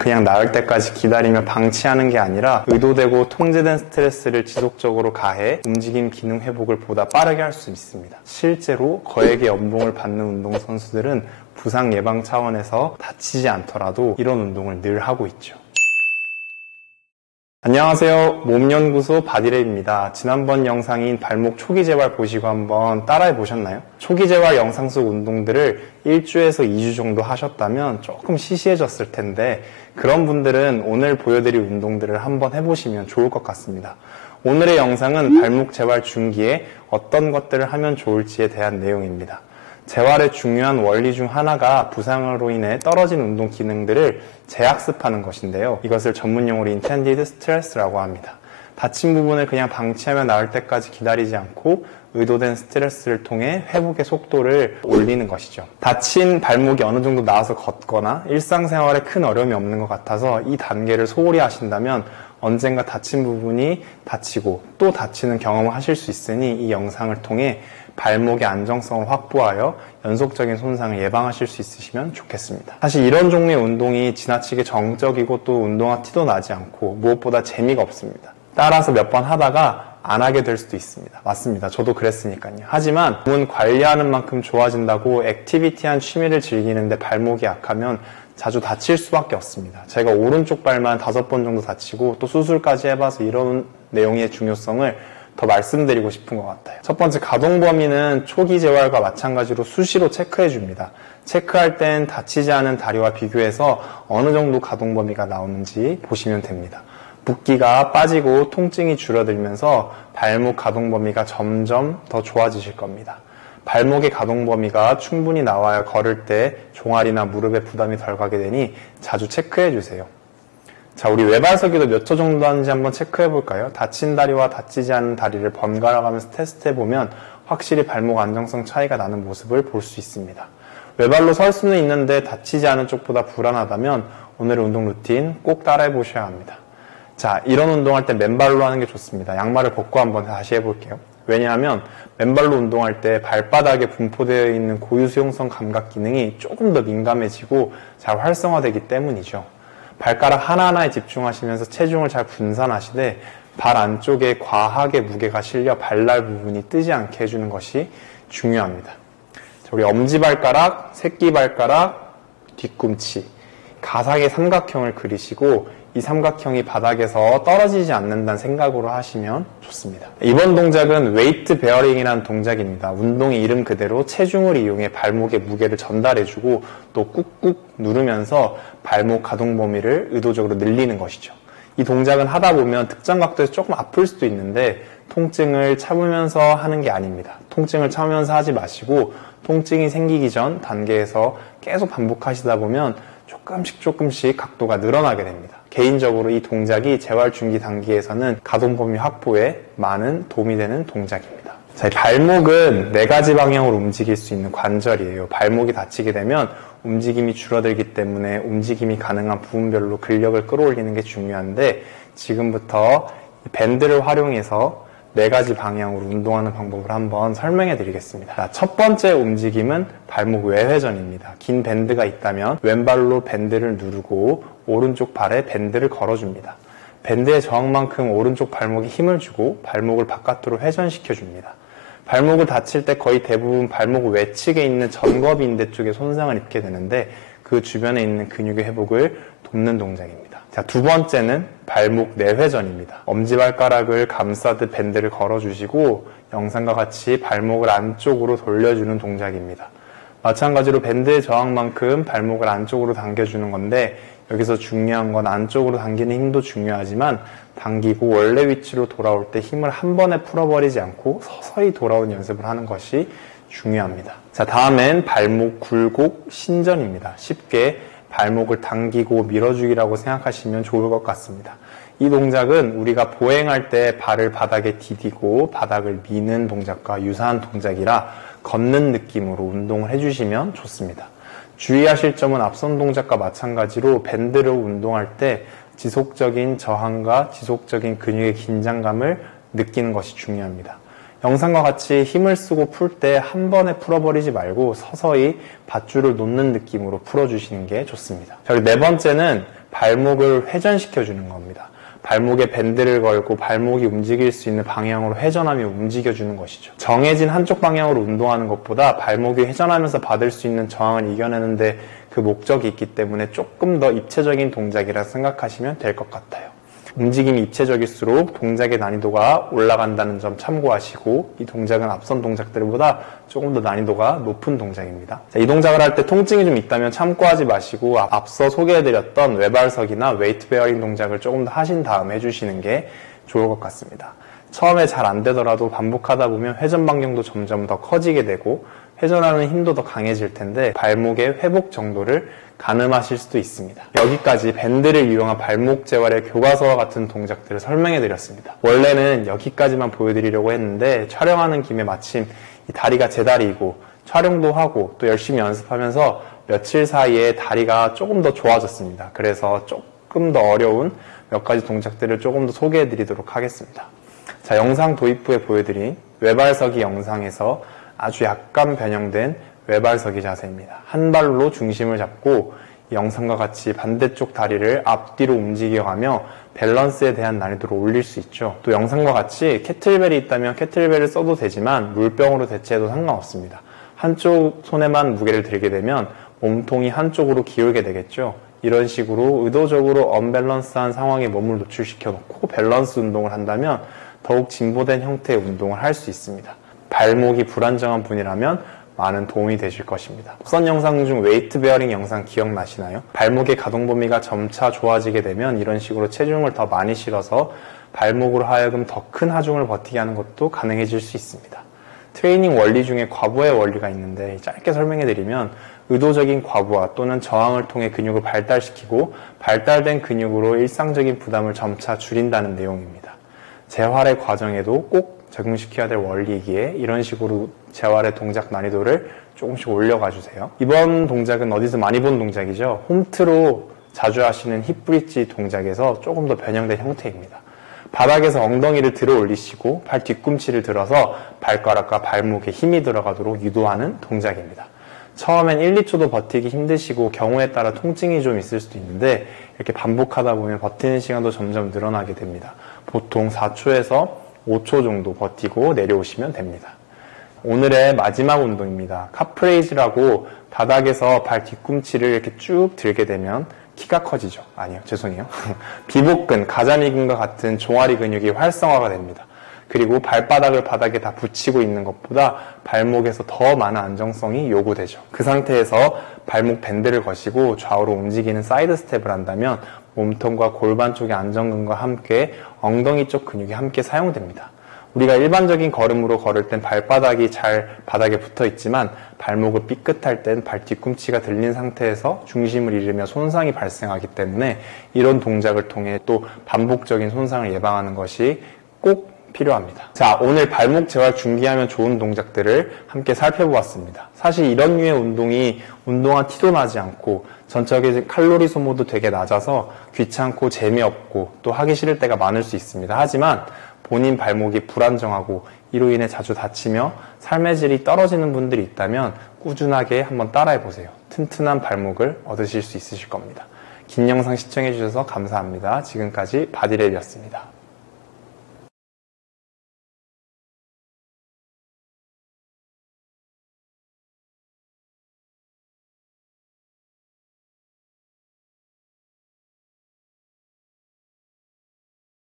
그냥 나을 때까지 기다리며 방치하는 게 아니라 의도되고 통제된 스트레스를 지속적으로 가해 움직임 기능 회복을 보다 빠르게 할 수 있습니다. 실제로 거액의 연봉을 받는 운동선수들은 부상 예방 차원에서 다치지 않더라도 이런 운동을 늘 하고 있죠. 안녕하세요. 몸연구소 바디랩입니다. 지난번 영상인 발목 초기 재활 보시고 한번 따라해 보셨나요? 초기 재활 영상 속 운동들을 1주에서 2주 정도 하셨다면 조금 시시해졌을 텐데 그런 분들은 오늘 보여드릴 운동들을 한번 해보시면 좋을 것 같습니다. 오늘의 영상은 발목 재활 중기에 어떤 것들을 하면 좋을지에 대한 내용입니다. 재활의 중요한 원리 중 하나가 부상으로 인해 떨어진 운동 기능들을 재학습하는 것인데요. 이것을 전문용어로 Intended Stress라고 합니다. 다친 부분을 그냥 방치하며 나을 때까지 기다리지 않고 의도된 스트레스를 통해 회복의 속도를 올리는 것이죠. 다친 발목이 어느 정도 나아서 걷거나 일상생활에 큰 어려움이 없는 것 같아서 이 단계를 소홀히 하신다면 언젠가 다친 부분이 다치고 또 다치는 경험을 하실 수 있으니 이 영상을 통해 발목의 안정성을 확보하여 연속적인 손상을 예방하실 수 있으시면 좋겠습니다. 사실 이런 종류의 운동이 지나치게 정적이고 또 운동화 티도 나지 않고 무엇보다 재미가 없습니다. 따라서 몇 번 하다가 안 하게 될 수도 있습니다. 맞습니다. 저도 그랬으니까요. 하지만 몸은 관리하는 만큼 좋아진다고 액티비티한 취미를 즐기는데 발목이 약하면 자주 다칠 수밖에 없습니다. 제가 오른쪽 발만 5번 정도 다치고 또 수술까지 해봐서 이런 내용의 중요성을 더 말씀드리고 싶은 것 같아요. 첫 번째, 가동 범위는 초기 재활과 마찬가지로 수시로 체크해 줍니다. 체크할 땐 다치지 않은 다리와 비교해서 어느 정도 가동 범위가 나오는지 보시면 됩니다. 붓기가 빠지고 통증이 줄어들면서 발목 가동 범위가 점점 더 좋아지실 겁니다. 발목의 가동 범위가 충분히 나와야 걸을 때 종아리나 무릎에 부담이 덜 가게 되니 자주 체크해 주세요. 자, 우리 외발서기도 몇 초 정도 하는지 한번 체크해 볼까요? 다친 다리와 다치지 않은 다리를 번갈아 가면서 테스트해 보면 확실히 발목 안정성 차이가 나는 모습을 볼 수 있습니다. 외발로 설 수는 있는데 다치지 않은 쪽보다 불안하다면 오늘의 운동 루틴 꼭 따라해 보셔야 합니다. 자, 이런 운동할 때 맨발로 하는 게 좋습니다. 양말을 벗고 한번 다시 해볼게요. 왜냐하면 맨발로 운동할 때 발바닥에 분포되어 있는 고유 수용성 감각 기능이 조금 더 민감해지고 잘 활성화되기 때문이죠. 발가락 하나하나에 집중하시면서 체중을 잘 분산하시되 발 안쪽에 과하게 무게가 실려 발날 부분이 뜨지 않게 해주는 것이 중요합니다. 자, 우리 엄지발가락, 새끼발가락, 뒤꿈치, 가상의 삼각형을 그리시고 이 삼각형이 바닥에서 떨어지지 않는다는 생각으로 하시면 좋습니다. 이번 동작은 웨이트 베어링이라는 동작입니다. 운동의 이름 그대로 체중을 이용해 발목의 무게를 전달해주고 또 꾹꾹 누르면서 발목 가동 범위를 의도적으로 늘리는 것이죠. 이 동작은 하다 보면 특정 각도에서 조금 아플 수도 있는데 통증을 참으면서 하는 게 아닙니다. 통증을 참으면서 하지 마시고 통증이 생기기 전 단계에서 계속 반복하시다 보면 조금씩 각도가 늘어나게 됩니다. 개인적으로 이 동작이 재활 중기 단계에서는 가동 범위 확보에 많은 도움이 되는 동작입니다. 자, 발목은 4가지 방향으로 움직일 수 있는 관절이에요. 발목이 다치게 되면 움직임이 줄어들기 때문에 움직임이 가능한 부분별로 근력을 끌어올리는 게 중요한데 지금부터 밴드를 활용해서 4가지 방향으로 운동하는 방법을 한번 설명해 드리겠습니다. 자, 첫 번째 움직임은 발목 외회전입니다. 긴 밴드가 있다면 왼발로 밴드를 누르고 오른쪽 발에 밴드를 걸어줍니다. 밴드의 저항만큼 오른쪽 발목에 힘을 주고 발목을 바깥으로 회전시켜 줍니다. 발목을 다칠 때 거의 대부분 발목 외측에 있는 전거비인대 쪽에 손상을 입게 되는데 그 주변에 있는 근육의 회복을 돕는 동작입니다. 자, 두 번째는 발목 내회전입니다. 엄지발가락을 감싸듯 밴드를 걸어주시고 영상과 같이 발목을 안쪽으로 돌려주는 동작입니다. 마찬가지로 밴드의 저항만큼 발목을 안쪽으로 당겨주는 건데 여기서 중요한 건 안쪽으로 당기는 힘도 중요하지만 당기고 원래 위치로 돌아올 때 힘을 한 번에 풀어버리지 않고 서서히 돌아오는 연습을 하는 것이 중요합니다. 자, 다음엔 발목 굴곡 신전입니다. 쉽게 발목을 당기고 밀어주기라고 생각하시면 좋을 것 같습니다. 이 동작은 우리가 보행할 때 발을 바닥에 디디고 바닥을 미는 동작과 유사한 동작이라 걷는 느낌으로 운동을 해주시면 좋습니다. 주의하실 점은 앞선 동작과 마찬가지로 밴드로 운동할 때 지속적인 저항과 지속적인 근육의 긴장감을 느끼는 것이 중요합니다. 영상과 같이 힘을 쓰고 풀 때 한 번에 풀어버리지 말고 서서히 밧줄을 놓는 느낌으로 풀어주시는 게 좋습니다. 자, 네 번째는 발목을 회전시켜 주는 겁니다. 발목에 밴드를 걸고 발목이 움직일 수 있는 방향으로 회전하며 움직여주는 것이죠. 정해진 한쪽 방향으로 운동하는 것보다 발목이 회전하면서 받을 수 있는 저항을 이겨내는데 그 목적이 있기 때문에 조금 더 입체적인 동작이라 생각하시면 될 것 같아요. 움직임이 입체적일수록 동작의 난이도가 올라간다는 점 참고하시고, 이 동작은 앞선 동작들보다 조금 더 난이도가 높은 동작입니다. 자, 이 동작을 할 때 통증이 좀 있다면 참고하지 마시고 앞서 소개해드렸던 외발석이나 웨이트 베어링 동작을 조금 더 하신 다음에 해주시는 게 좋을 것 같습니다. 처음에 잘 안 되더라도 반복하다 보면 회전 반경도 점점 더 커지게 되고 회전하는 힘도 더 강해질 텐데 발목의 회복 정도를 가늠하실 수도 있습니다. 여기까지 밴드를 이용한 발목 재활의 교과서와 같은 동작들을 설명해 드렸습니다. 원래는 여기까지만 보여드리려고 했는데 촬영하는 김에 마침 이 다리가 제 다리이고 촬영도 하고 또 열심히 연습하면서 며칠 사이에 다리가 조금 더 좋아졌습니다. 그래서 조금 더 어려운 몇 가지 동작들을 조금 더 소개해 드리도록 하겠습니다. 자, 영상 도입 후에 보여드린 외발서기 영상에서 아주 약간 변형된 외발서기 자세입니다. 한 발로 중심을 잡고 이 영상과 같이 반대쪽 다리를 앞뒤로 움직여가며 밸런스에 대한 난이도를 올릴 수 있죠. 또 영상과 같이 캐틀벨이 있다면 캐틀벨을 써도 되지만 물병으로 대체해도 상관없습니다. 한쪽 손에만 무게를 들게 되면 몸통이 한쪽으로 기울게 되겠죠. 이런 식으로 의도적으로 언밸런스한 상황에 몸을 노출시켜 놓고 밸런스 운동을 한다면 더욱 진보된 형태의 운동을 할 수 있습니다. 발목이 불안정한 분이라면 많은 도움이 되실 것입니다. 앞선 영상 중 웨이트 베어링 영상 기억나시나요? 발목의 가동 범위가 점차 좋아지게 되면 이런 식으로 체중을 더 많이 실어서 발목으로 하여금 더 큰 하중을 버티게 하는 것도 가능해질 수 있습니다. 트레이닝 원리 중에 과부하의 원리가 있는데 짧게 설명해 드리면 의도적인 과부하 또는 저항을 통해 근육을 발달시키고 발달된 근육으로 일상적인 부담을 점차 줄인다는 내용입니다. 재활의 과정에도 꼭 적용시켜야 될 원리이기에 이런 식으로 재활의 동작 난이도를 조금씩 올려가 주세요. 이번 동작은 어디서 많이 본 동작이죠. 홈트로 자주 하시는 힙브릿지 동작에서 조금 더 변형된 형태입니다. 바닥에서 엉덩이를 들어 올리시고 발 뒤꿈치를 들어서 발가락과 발목에 힘이 들어가도록 유도하는 동작입니다. 처음엔 1, 2초도 버티기 힘드시고 경우에 따라 통증이 좀 있을 수도 있는데 이렇게 반복하다 보면 버티는 시간도 점점 늘어나게 됩니다. 보통 4초에서 5초 정도 버티고 내려오시면 됩니다. 오늘의 마지막 운동입니다. 카프레이즈라고 바닥에서 발 뒤꿈치를 이렇게 쭉 들게 되면 키가 커지죠. 아니요, 죄송해요. 비복근, 가자미근과 같은 종아리 근육이 활성화가 됩니다. 그리고 발바닥을 바닥에 다 붙이고 있는 것보다 발목에서 더 많은 안정성이 요구되죠. 그 상태에서 발목 밴드를 거시고 좌우로 움직이는 사이드 스텝을 한다면 몸통과 골반 쪽의 안정근과 함께 엉덩이 쪽 근육이 함께 사용됩니다. 우리가 일반적인 걸음으로 걸을 땐 발바닥이 잘 바닥에 붙어 있지만 발목을 삐끗할 땐 발 뒤꿈치가 들린 상태에서 중심을 잃으며 손상이 발생하기 때문에 이런 동작을 통해 또 반복적인 손상을 예방하는 것이 꼭 필요합니다. 자, 오늘 발목 재활 준비하면 좋은 동작들을 함께 살펴보았습니다. 사실 이런 류의 운동이 운동한 티도 나지 않고 전적인 칼로리 소모도 되게 낮아서 귀찮고 재미없고 또 하기 싫을 때가 많을 수 있습니다. 하지만 본인 발목이 불안정하고 이로 인해 자주 다치며 삶의 질이 떨어지는 분들이 있다면 꾸준하게 한번 따라해보세요. 튼튼한 발목을 얻으실 수 있으실 겁니다. 긴 영상 시청해주셔서 감사합니다. 지금까지 바디랩이었습니다.